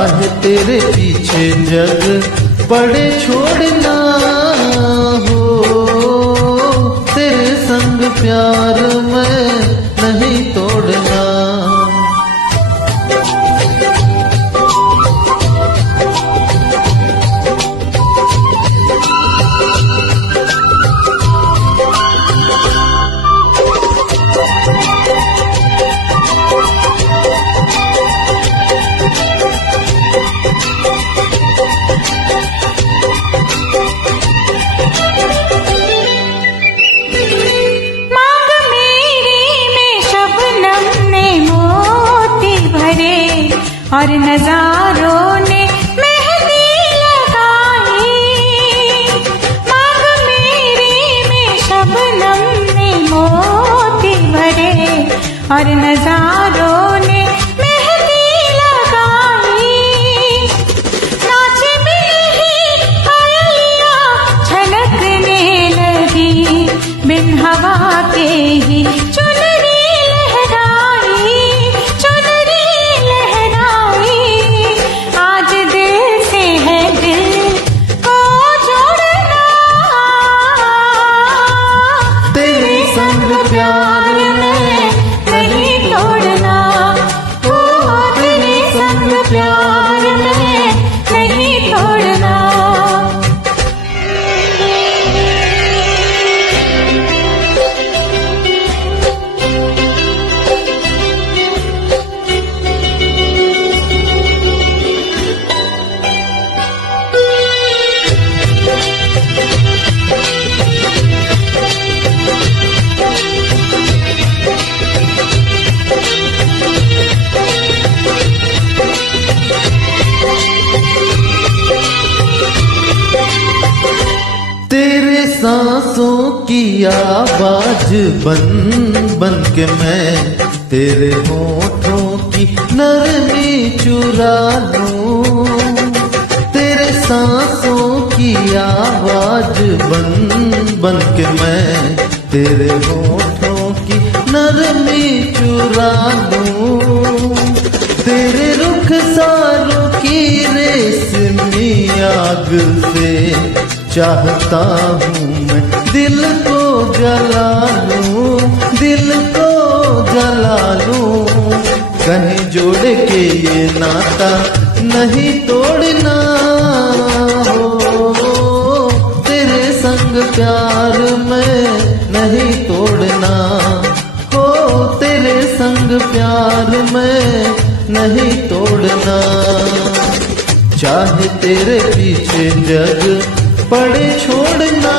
चाहे तेरे पीछे जग पड़े छोड़ना हो, तेरे संग प्यार मैं नहीं तोड़ना। और नजारों ने मेहंदी लगाई, मांग मेरी में शबनम ने मोती भरे और नजारों ने मेहंदी लगाई। नाचे बिरही पायलियां छलकने लगी, बिन हवा के ही चुनरी लहराई, चुनरी लहराई। आज दिल से है दिल को जोड़ना, तेरे संग प्यार में नहीं तोड़ना, ओ तेरे संग प्यार में नहीं तोड़ना। तेरे सांसों की आवाज बन बन के मैं तेरे होठों की नरमी चुरा लूं। तेरे सांसों की आवाज बन बन के मैं तेरे होठों की नरमी चुरा लूं। तेरे रुखसारों की रेशमी आग से चाहता हूँ मैं दिल को जला लूं, दिल को जला लूं। कहीं जोड़ के ये नाता नहीं तोड़ना हो, तेरे संग प्यार में नहीं तोड़ना हो, तेरे संग प्यार में नहीं तोड़ना। चाहे तेरे पीछे जग पड़े छोड़ना